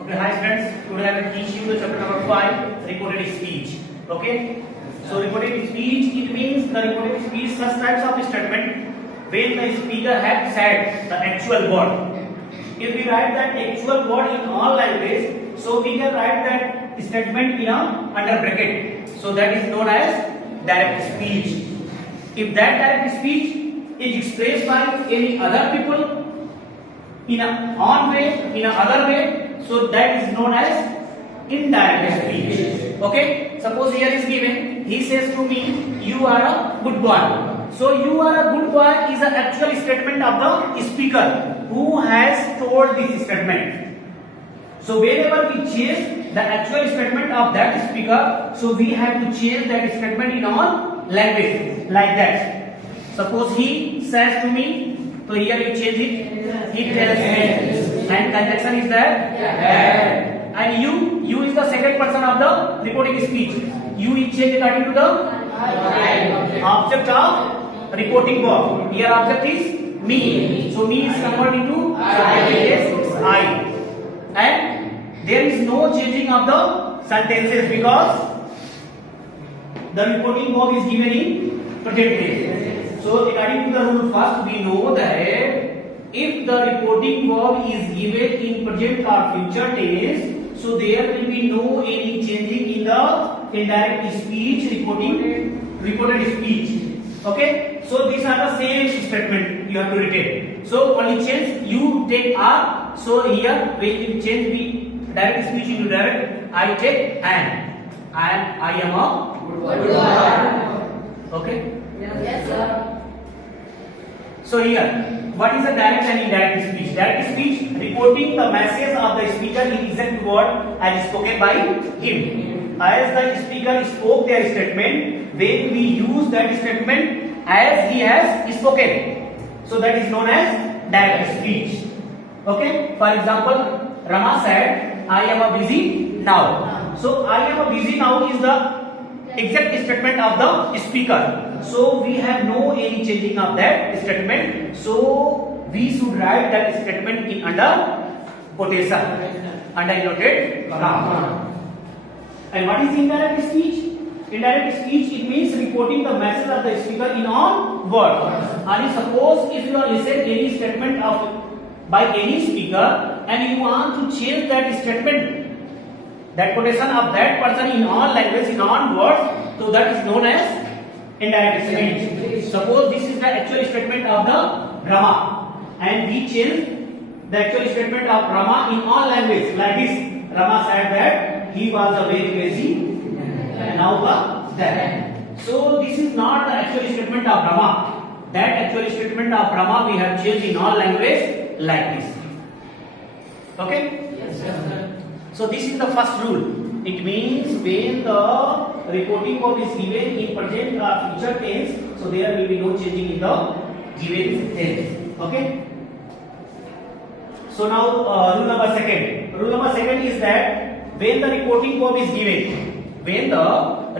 Okay, hi friends. Today I will teach you the chapter number 5, recorded speech. Okay. So recorded speech, it means the recorded speech such types of statement when the speaker had said the actual word. If we write that actual word in all language, so we can write that statement in a under bracket. So that is known as direct speech. If that direct speech is expressed by any other people in a on way, in a other way, so that is known as indirect speech. Okay, suppose here is given, he says to me, you are a good boy. So you are a good boy is an actual statement of the speaker who has told this statement. So whenever we change the actual statement of that speaker, so we have to change that statement in all language like that. Suppose he says to me, so here you change it. He tells me, and conjunction is there. And you is the second person of the reporting speech. You is changed according to the object of reporting verb. Here object is me. So me is converted into I. And there is no changing of the sentences because the reporting verb is given in present tense. So according to the rule, first we know that if the reporting verb is given in present or future tense, so there will be no any changing in the indirect speech reported speech. Okay, so these are the same statement you have to retain. So only change you take R. So here when you change the direct speech into direct, I take and I am a good boy. Okay. Yes, sir. So here, what is a direct and indirect speech? Direct speech reporting the message of the speaker in exact word as spoken by him. As the speaker spoke their statement, when we use that statement as he has spoken. So that is known as direct speech. Okay. For example, Rama said, "I am a busy now." So I am a busy now is the exact statement of the speaker. So we have no any changing of that statement. So we should write that statement in under quotation, under inverted comma. And what is indirect speech? Indirect speech, it means reporting the message of the speaker in all words. And suppose if you are listening any statement of by any speaker and you want to change that statement, that quotation of that person in all language, in all words, so that is known as indirect speech. Suppose this is the actual statement of the Rama and we change the actual statement of Rama in all language like this. Rama said that he was a very busy now that. So this is not the actual statement of Rama. That actual statement of Rama we have changed in all language like this. Okay? Yes, sir. So this is the first rule. It means when the reporting verb is given in present or future tense, so there will be no changing in the given tense. Okay. So now rule number second. Rule number second is that when the reporting verb is given, when the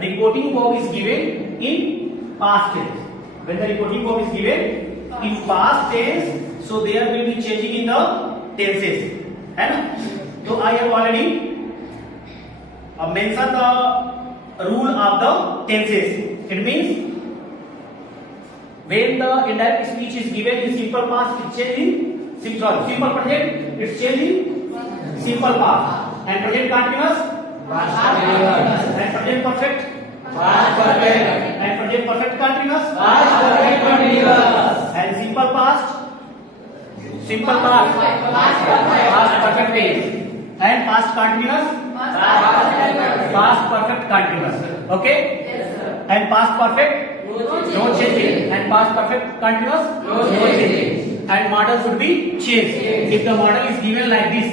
reporting verb is given in past tense, when the reporting verb is given in past tense, so there will be changing in the tenses. And so I have already mentioned the rule of the tenses. It means when the indirect speech is given in simple past, it changes in simple present, it changes in simple past, and present continuous, and present perfect, and present perfect continuous, and simple past, past perfect tense, and past continuous, past perfect continuous. Okay? Yes, sir. And past perfect, no changing. And past perfect continuous, no changing. And model should be changed. If the model is given like this,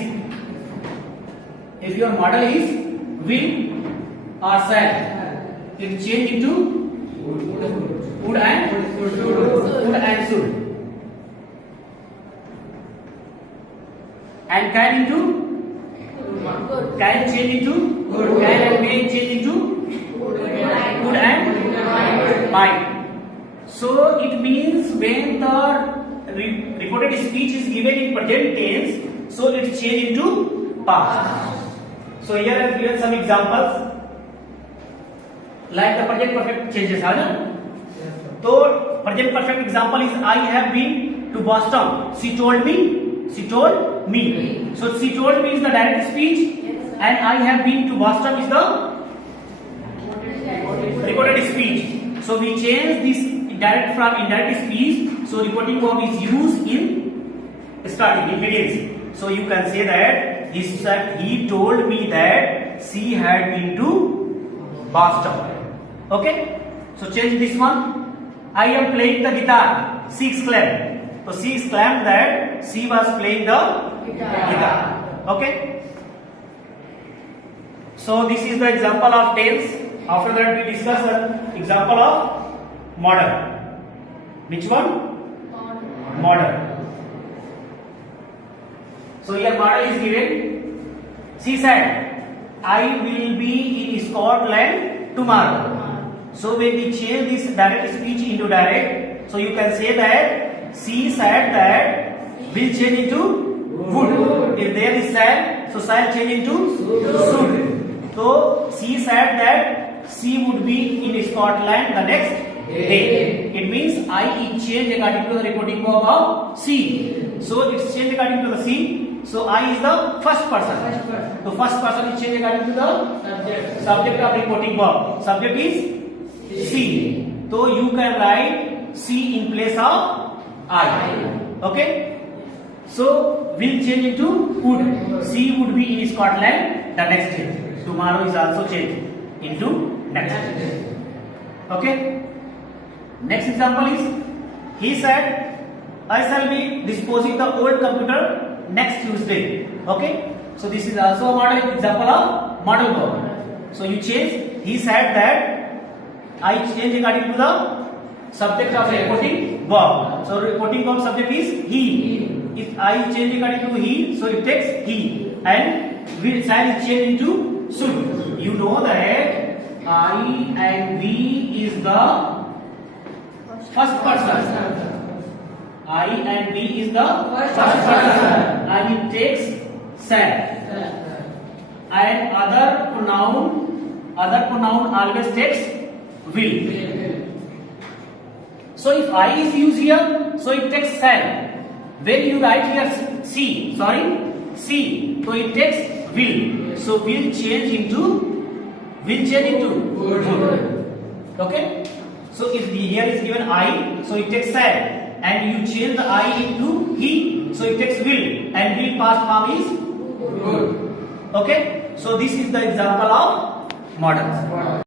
if your model is will or shall, it change into would and should. And can into can change into can and may change into good and might. So it means when the reported speech is given in present tense, so it change into past. So here I have given some examples like the present perfect changes. है ना? तो present perfect example is I have been to Boston. She told me. She told me. So she told me is the direct speech, and I have been to Boston is the recorded speech. So we change this direct from indirect speech. So reporting verb is used in starting in beginning. So you can say that he told me that she had been to Boston. Okay. So change this one. I am playing the guitar. She exclaimed. So she exclaimed that she was playing the guitar. Okay. So this is the example of tense. After that we discuss an example of model. Which one? Model. So here model is given. She said, I will be in Scotland tomorrow. So when we change this direct speech into direct, so you can say that she said that will change into would. If there is shall, so shall change into should. So she said that she would be in Scotland the next day. It means I is changed according to the reporting verb of she. So it's changed according to the she. So I is the first person. So first person is changed according to the subject of reporting verb. Subject is she. So you can write she in place of I. Okay. So will change into would. She would be in Scotland the next day. Tomorrow is also changed into next day. Okay. Next example is he said I shall be disposing the old computer next Tuesday. Okay. So this is also a model example of model verb. So you change. He said that I change according to the subject of reporting verb. So reporting verb subject is he. If I change according to he, so it takes he, and will shall is changed into should. You know that I and we is the first person. I and we is the first person, and it takes shall. And other pronoun always takes will. So if I is used here, so it takes shall. When you write here C, so it takes will. So will change into would. Okay. So if here is given I, so it takes shall, and you change the I into he, so it takes will, and will past form is would. Okay. So this is the example of model.